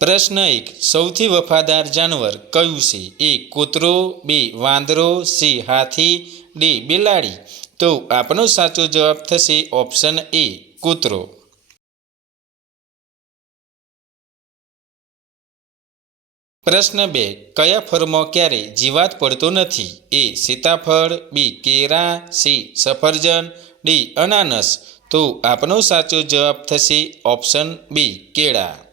પ્રશ્ન એક, સૌથી વફાદાર જાનવર કયું છે? એ કૂતરો, બી વાંદરો, સી હાથી, ડી બિલાડી? તો આપનો સાચો જવાબ થશે ઓપ્શન એ, કૂતરો. પ્રશ્ન બે, કયા ફળમાં ક્યારે જીવાત પડતો નથી? એ સીતાફળ, બી કેરા, સી સફરજન, ડી અનાનસ. તો આપનો સાચો જવાબ થશે ઓપ્શન બી, કેળા.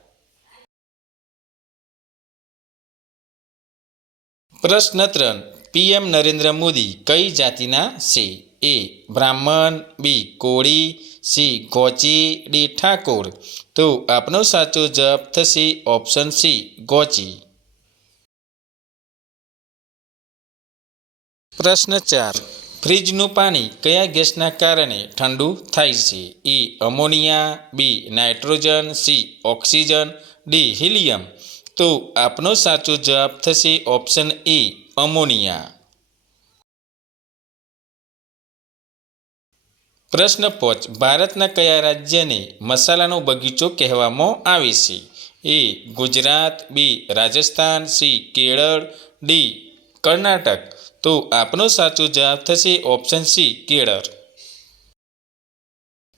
પ્રશ્ન ત્રણ પીએમ નરેન્દ્ર મોદી કઈ જાતિના છે? A Brahman, B Koli, C ગોચી, D Thakor. તો આપનો સાચો જવાબ થશે ઓપ્શન સી, ગોચી. પ્રશ્ન ચાર. ફ્રીજનું પાણી કયા ગેસના કારણે ઠંડુ થાય છે? A ammonia, B nitrogen, C oxygen, D helium. તો આપનો સાચો જવાબ થશે ઓપ્શન એ અમોનિયા પ્રશ્ન પાંચ, ભારતના કયા રાજ્યને મસાલાનો બગીચો કહેવામાં આવે છે? A Gujarat B Rajasthan C Kerala D Karnataka. તો આપનો સાચો જવાબ થશે ઓપ્શન સી કેરળ.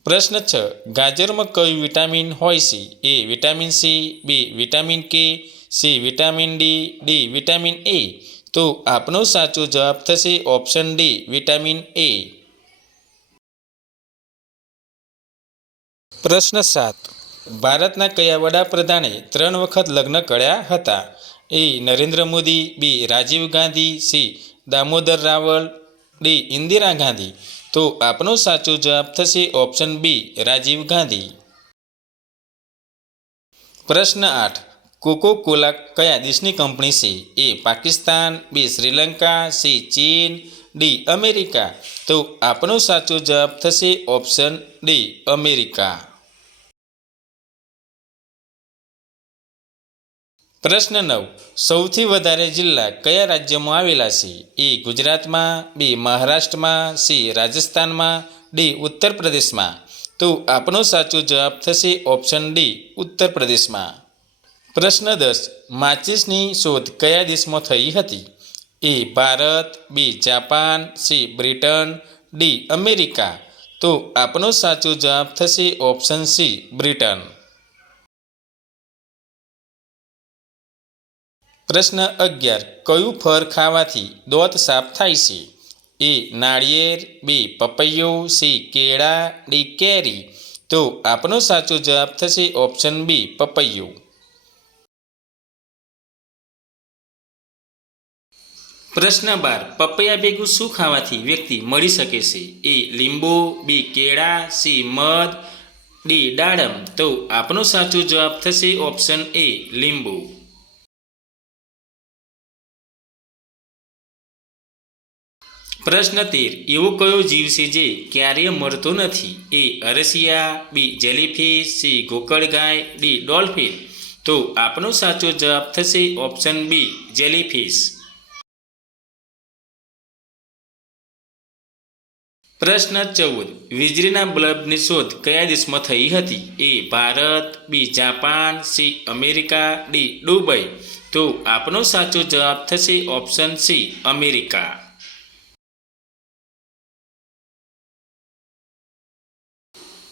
પ્રશ્ન છ. ગાજરમાં કયું વિટામિન હોય છે? A vitamin C, B vitamin K, C vitamin D D vitamin A? તો આપનો સાચો જવાબ થશે ઓપ્શન ડી, વિટામિન એ. પ્રશ્ન સાત. ભારતના કયા વડાપ્રધાને ત્રણ વખત લગ્ન કર્યા હતા? A Narendra Modi, B Rajiv Gandhi, C Damodar Rawal, D Indira Gandhi. તો આપનો સાચો જવાબ થશે ઓપ્શન બી, રાજીવ ગાંધી. પ્રશ્ન આઠ કોકો કોલા કયા દેશની કંપની છે? A Pakistan, B Sri Lanka, C ચીન, ડી અમેરિકા. તો આપનો સાચો જવાબ થશે ઓપ્શન ડી, અમેરિકા. પ્રશ્ન નવ. સૌથી વધારે જિલ્લા કયા રાજ્યમાં આવેલા છે? એ ગુજરાતમાં, બી મહારાષ્ટ્રમાં, સી રાજસ્થાનમાં, ડી ઉત્તર પ્રદેશમાં તો આપનો સાચો જવાબ થશે ઓપ્શન ડી ઉત્તર પ્રદેશમાં પ્રશ્ન દસ. માચિસની શોધ કયા દેશમાં થઈ હતી? A Bharat, B Japan, C Britain, D America. તો આપનો સાચો જવાબ થશે ઓપ્શન સી, બ્રિટન. પ્રશ્ન અગિયાર. કયું ફળ ખાવાથી દોત સાફ થાય છે? એ નાળિયેર, બી પપૈયો, સી કેળા, ડી કેરી. તો આપનો સાચો જવાબ થશે ઓપ્શન બી, પપૈયું. પ્રશ્ન બાર. પપૈયા ભેગું શું ખાવાથી વ્યક્તિ મળી શકે છે? એ લીંબુ, બી કેળા, સી મધ, ડી દાડમ. તો આપનો સાચો જવાબ થશે ઓપ્શન એ, લીંબુ. પ્રશ્ન તેર એવો કયો જીવ છે જે ક્યારેય મરતો નથી? એ અરસિયા, બી જેલીફિશ, સી ગોકળગાય ડી ડોલ્ફિન. તો આપનો સાચો જવાબ થશે ઓપ્શન બી, જેલીફિશ. પ્રશ્ન ચૌદ, વીજળીના બલ્બની શોધ કયા દેશમાં થઈ હતી? A Bharat, B Japan, C America, D Dubai. તો આપનો સાચો જવાબ થશે ઓપ્શન સી, અમેરિકા.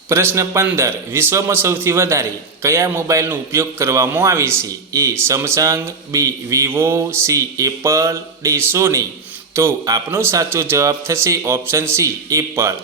પ્રશ્ન પંદર, વિશ્વમાં સૌથી વધારે કયા મોબાઈલનો ઉપયોગ કરવામાં આવે છે? A Samsung B Vivo C Apple D Sony તો આપનો સાચો જવાબ થશે ઓપ્શન સી એપલ